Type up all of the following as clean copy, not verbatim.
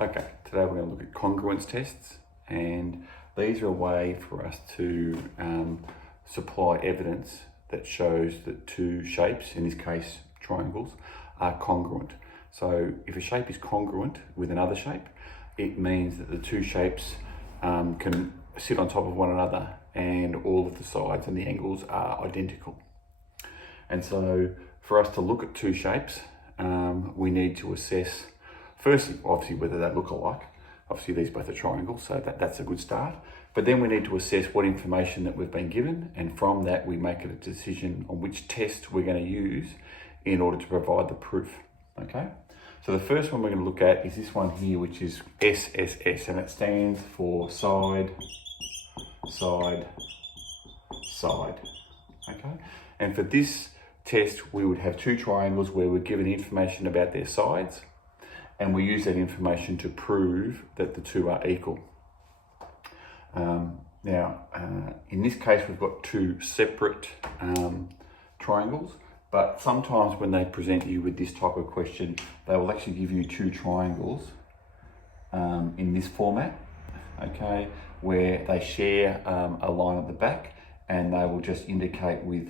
Okay, today we're going to look at congruence tests, and these are a way for us to supply evidence that shows that two shapes, in this case triangles, are congruent. So if a shape is congruent with another shape, it means that the two shapes can sit on top of one another and all of the sides and the angles are identical. And so for us to look at two shapes, we need to assess, firstly, obviously, whether they look alike. Obviously, these both are triangles, so that's a good start. But then we need to assess what information that we've been given, and from that, we make a decision on which test we're going to use in order to provide the proof, okay? So the first one we're going to look at is this one here, which is SSS, and it stands for side, side, side, okay? And for this test, we would have two triangles where we're given information about their sides, and we use that information to prove that the two are equal. In this case, we've got two separate triangles, but sometimes when they present you with this type of question, they will actually give you two triangles in this format, okay, where they share a line at the back, and they will just indicate with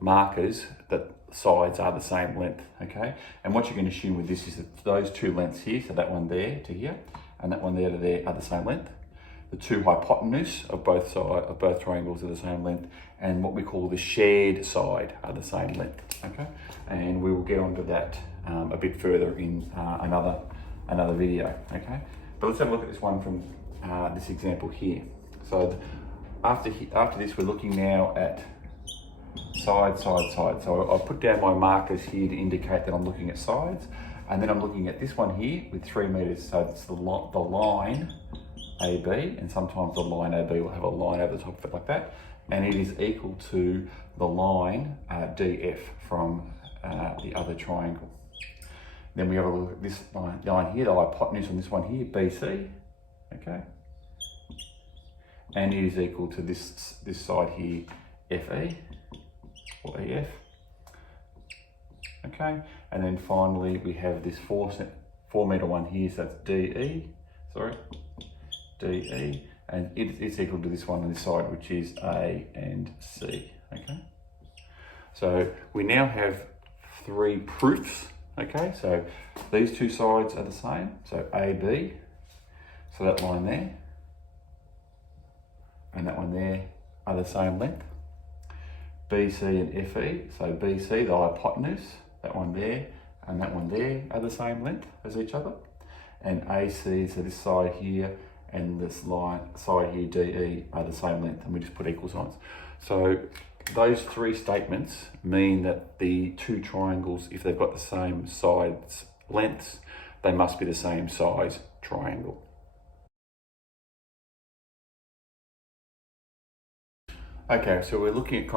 markers that sides are the same length, okay? And what you can assume with this is that those two lengths here, so that one there to here, and that one there to there, are the same length. The two hypotenuse of both triangles are the same length, and what we call the shared side are the same length, okay? And we will get onto that a bit further in another video, okay? But let's have a look at this one from this example here. So after this, we're looking now at side, side, side. So I'll put down my markers here to indicate that I'm looking at sides, and then I'm looking at this one here with 3 meters. So it's the line AB, and sometimes the line AB will have a line over the top of it like that, and it is equal to the line DF from the other triangle. Then we have a look at this line here, the hypotenuse on this one here, BC, okay? And it is equal to this side here, FE, or EF, okay? And then finally we have this 4 meter one here, so that's DE, and it's equal to this one on this side, which is A and C, okay? So we now have 3 proofs, okay? So these two sides are the same, so AB, so that line there, and that one there are the same length. BC and FE, so BC, the hypotenuse, that one there, and that one there are the same length as each other. And AC, so this side here, and this side here, DE, are the same length, and we just put equal signs. So those 3 statements mean that the two triangles, if they've got the same sides lengths, they must be the same size triangle. Okay, so we're looking at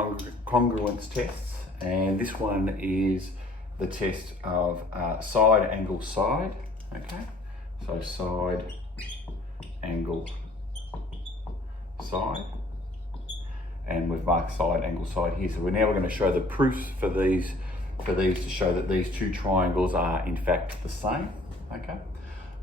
congruence tests, and this one is the test of side, angle, side, okay? So side, angle, side, and we've marked side, angle, side here. So we're going to show the proofs for these to show that these two triangles are in fact the same, okay?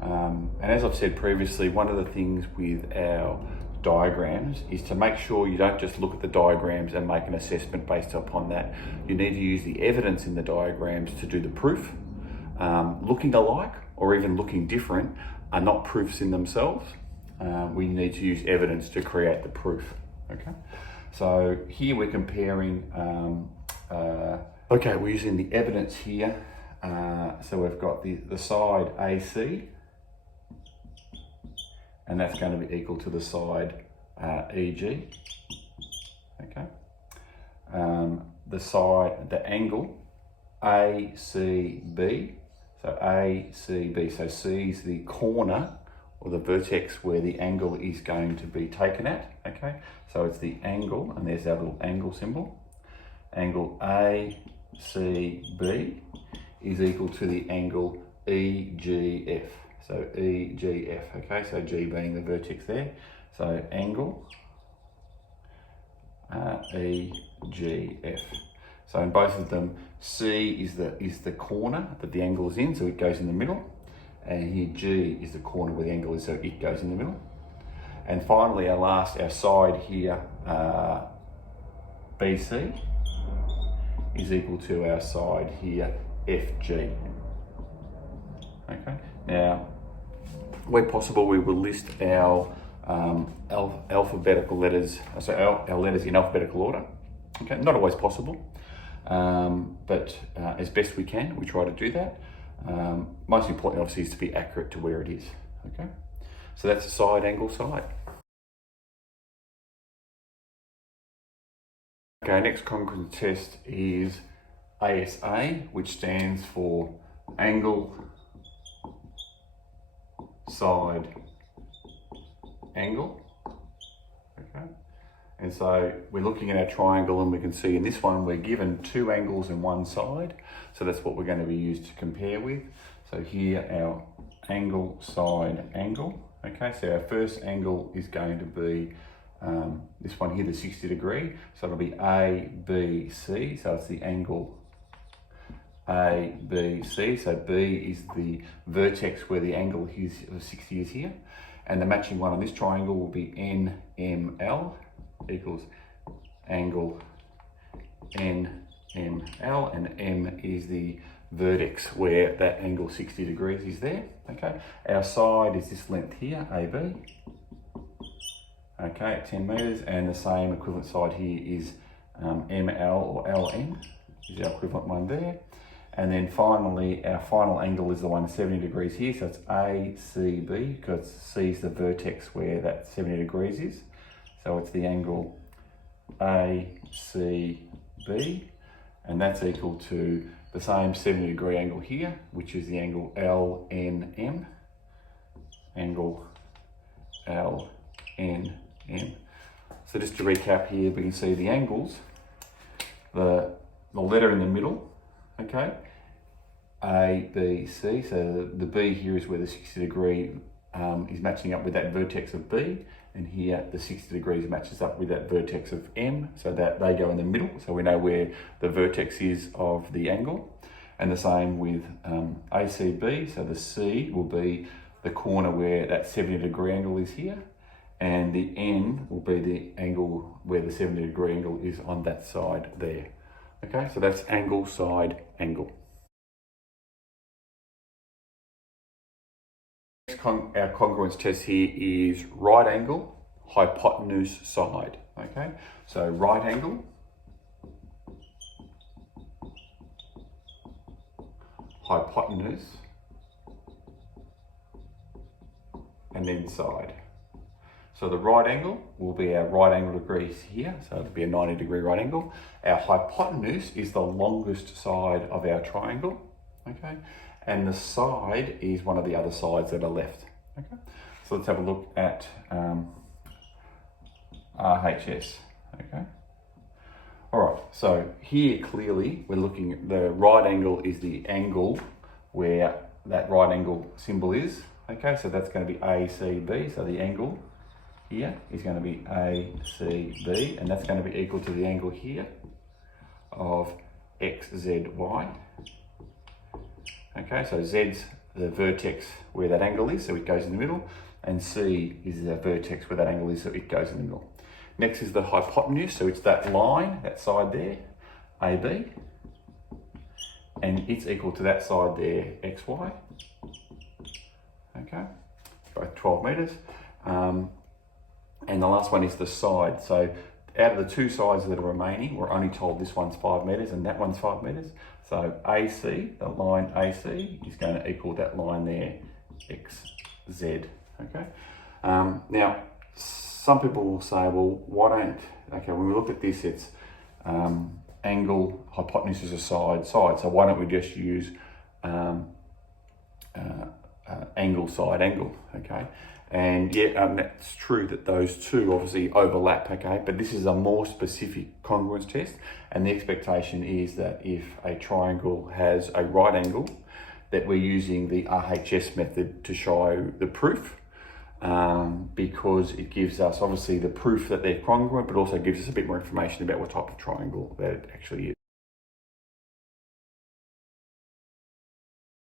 And as I've said previously, one of the things with our diagrams is to make sure you don't just look at the diagrams and make an assessment based upon that. You need to use the evidence in the diagrams to do the proof. Looking alike or even looking different are not proofs in themselves. We need to use evidence to create the proof, okay? So here we're comparing, we're using the evidence here. So we've got the side AC, and that's going to be equal to the side EG, okay? The angle ACB, so ACB, so C is the corner or the vertex where the angle is going to be taken at, okay? So it's the angle, and there's our little angle symbol. Angle ACB is equal to the angle EGF. So EGF, okay? So G being the vertex there. So angle EGF. So in both of them, C is the corner that the angle is in, so it goes in the middle. and here G is the corner where the angle is, so it goes in the middle. And finally, our side here, BC, is equal to our side here, FG. Okay. Now, where possible, we will list our alphabetical letters, so our letters in alphabetical order. Okay, not always possible, but as best we can, we try to do that. Most important, obviously, is to be accurate to where it is. Okay, so that's side, angle, side. Okay, next congruence test is ASA, which stands for angle, side, angle. Okay, and so we're looking at our triangle, and we can see in this one we're given two angles and one side, so that's what we're going to be used to compare with. So here our angle, side, angle. Okay, so our first angle is going to be this one here, the 60 degree, so it'll be ABC, so it's the angle ABC, so B is the vertex where the angle is of 60 is here, and the matching one on this triangle will be NML equals angle NML, and M is the vertex where that angle 60 degrees is there. Okay, our side is this length here, AB. Okay, at 10 meters, and the same equivalent side here is ML or LN, is our equivalent one there. And then finally, our final angle is the one 70 degrees here, so it's ACB, because C is the vertex where that 70 degrees is. So it's the angle ACB, and that's equal to the same 70 degree angle here, which is the angle LNM, angle LNM. So just to recap here, we can see the angles, the letter in the middle, okay, A, B, C, so the B here is where the 60 degree is matching up with that vertex of B, and here the 60 degrees matches up with that vertex of M, so that they go in the middle, so we know where the vertex is of the angle. And the same with ACB, so the C will be the corner where that 70 degree angle is here, and the N will be the angle where the 70 degree angle is on that side there. Okay, so that's angle, side, angle. Our congruence test here is right angle, hypotenuse, side. Okay, so right angle, hypotenuse, and then side. So the right angle will be our right angle degrees here, so it'll be a 90 degree right angle. Our hypotenuse is the longest side of our triangle, okay? And the side is one of the other sides that are left, okay? So let's have a look at RHS, okay? All right, so here clearly we're looking at the right angle is the angle where that right angle symbol is, okay? So that's going to be ACB, so the angle here is going to be ACB, and that's going to be equal to the angle here of XZY. Okay, so Z's the vertex where that angle is, so it goes in the middle, and C is the vertex where that angle is, so it goes in the middle. Next is the hypotenuse, so it's that line, that side there, AB, and it's equal to that side there, XY. Okay, both 12 meters. And the last one is the side. So out of the two sides that are remaining, we're only told this one's 5 meters and that one's 5 meters. So AC, the line AC, is going to equal that line there, XZ. Okay. Now, some people will say, well, why don't, okay, when we look at this, it's angle, hypotenuse is a side. So why don't we just use angle, side, angle, okay? And yeah, that's true that those two obviously overlap, okay? But this is a more specific congruence test, and the expectation is that if a triangle has a right angle, that we're using the RHS method to show the proof, because it gives us obviously the proof that they're congruent, but also gives us a bit more information about what type of triangle that it actually is.